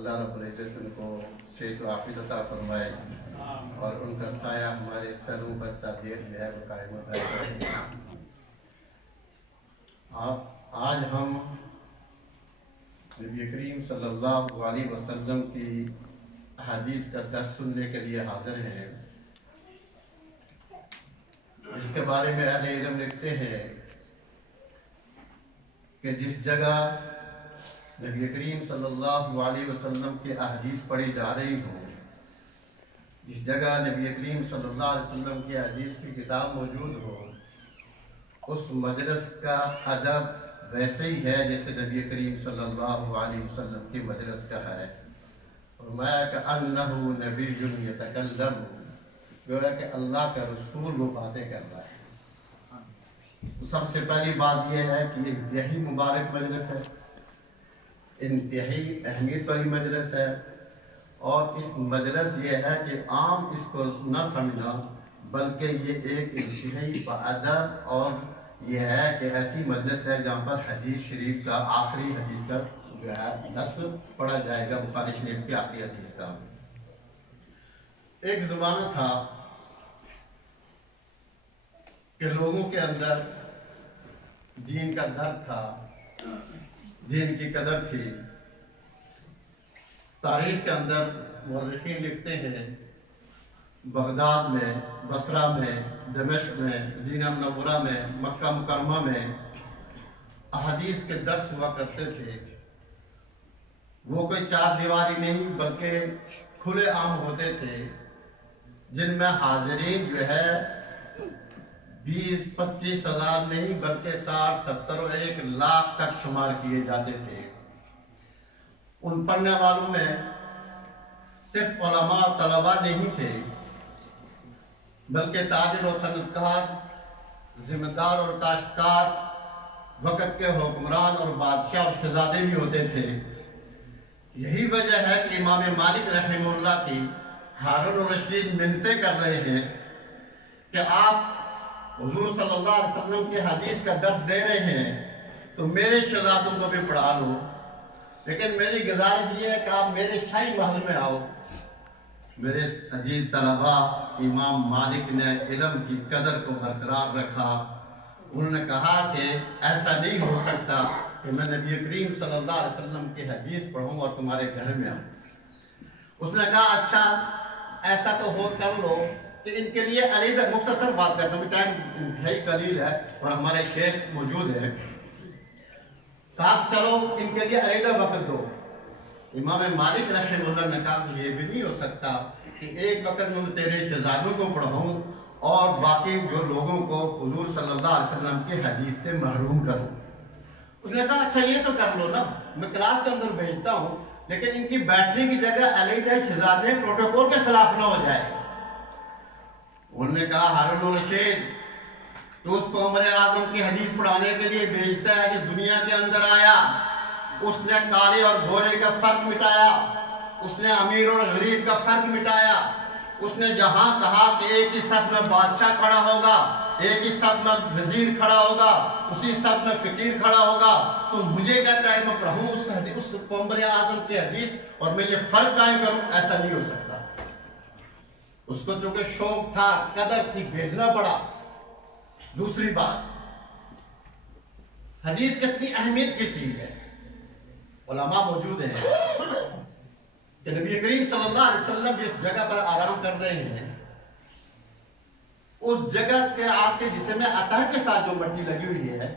اللہ رب العزت ان کو صحت و عافیت عطا فرمائے اور ان کا سایہ ہمارے سروں پر تدیر جو ہے وہ قائم و دائم رہے۔ آج ہم نبی کریم صلی اللہ علیہ وسلم کی احادیث کا درس سننے کے لیے حاضر ہیں، اس کے بارے میں اہل علم لکھتے ہیں کہ جس جگہ نبی کریم صلی اللہ علیہ وسلم کے احادیث پڑھی جا رہی ہوں، جس جگہ نبی کریم صلی اللہ علیہ وسلم کی احادیث کی کتاب موجود ہو، اس مجلس کا ادب ویسے ہی ہے جیسے نبی کریم صلی اللہ علیہ وسلم کی مجلس کا ہے۔ فرمایا کہ انہو نبی یتکلم، گویا کہ اللہ کا رسول وہ باتیں کر رہا ہے۔ سب سے پہلی بات یہ ہے کہ یہ انتہائی مبارک مجلس ہے، انتہائی اہمیت والی مجلس ہے، اور اس مجلس یہ ہے کہ عام اس کو نہ سمجھنا، بلکہ یہ ایک انتہائی بادب اور یہ ہے کہ ایسی مجلس ہے جہاں پر حدیث شریف کا آخری حدیث کا جو ہے درس پڑھا جائے گا، بخاری شریف کی آخری حدیث کا۔ ایک زمانہ تھا کہ لوگوں کے اندر دین کا درد تھا، دین کی قدر تھی۔ تاریخ کے اندر مورخین لکھتے ہیں بغداد میں، بصرہ میں، دمشق میں، مدینہ منورہ میں، مکہ مکرمہ میں احادیث کے درس ہوا کرتے تھے۔ وہ کوئی چار دیواری نہیں بلکہ کھلے عام ہوتے تھے، جن میں حاضرین جو ہے 20-25 ہزار نہیں بلکہ 60-70 اور 1 لاکھ تک شمار کیے جاتے تھے۔ ان پڑھنے والوں میں صرف علماء اور طلباء نہیں تھے، بلکہ تاجر اور صنعتکار، ذمہ دار اور کاشتکار، وقت کے حکمران اور بادشاہ اور شہزادے بھی ہوتے تھے۔ یہی وجہ ہے کہ امام مالک رحمہ اللہ کی ہارون الرشید منتیں کر رہے ہیں کہ آپ حضور صلی اللہ علیہ وسلم کی حدیث کا درس دے رہے ہیں تو میرے شہزادوں کو بھی پڑھا لو، لیکن میری گزارش یہ ہے کہ آپ میرے شاہی محل میں آؤ۔ میرے عزیز طلباء، امام مالک نے علم کی قدر کو برقرار رکھا۔ انہوں نے کہا کہ ایسا نہیں ہو سکتا کہ میں نبی کریم صلی اللہ علیہ وسلم کی حدیث پڑھوں اور تمہارے گھر میں آؤں۔ اس نے کہا اچھا ایسا تو ہو کر لو کہ ان کے لیے علیحدہ مختصر بات کرتا ہوں، ٹائم انتہائی قلیل ہے اور ہمارے شیخ موجود ہیں، ساتھ چلو ان کے لیے علیحدہ وقت دو۔ امام مالک رحمہ اللہ نے کہا کہ یہ بھی نہیں ہو سکتا کہ ایک وقت میں تیرے شہزادوں کو پڑھاؤں اور باقی جو لوگوں کو حضور صلی اللہ علیہ وسلم کی حدیث سے محروم کروں۔ اس نے کہا اچھا یہ تو کر لو نا، میں کلاس کے اندر بھیجتا ہوں، لیکن ان کی بیٹھنے کی جگہ علیحدہ شہزادے پروٹوکول کے خلاف نہ ہو جائے۔ انہوں نے کہا ہارون الرشید تو اس کو عمر اعظم کی حدیث پڑھانے کے لیے بھیجتا ہے کہ دنیا کے اندر آیا، اس نے کالے اور گورے کا فرق مٹایا، اس نے امیر اور غریب کا فرق مٹایا، اس نے جہاں کہا کہ ایک ہی صف میں بادشاہ کھڑا ہوگا، ایک ہی صف میں وزیر کھڑا ہوگا، اسی صف میں فقیر کھڑا ہوگا، تو مجھے کہتا ہے میں پڑھوں اس پیغمبر اعظم کی حدیث اور میں یہ فرق قائم کروں؟ ایسا نہیں ہو سکتا۔ اس کو چونکہ شوق تھا، قدر تھی، بھیجنا پڑا۔ دوسری بات، حدیث کتنی اہمیت کی چیز ہے۔ علماء موجود ہیں کہ نبی کریم صلی اللہ علیہ وسلم جس جگہ پر آرام کر رہے ہیں، اس جگہ کے آپ کے جسم میں عطا کے ساتھ جو مٹی لگی ہوئی ہے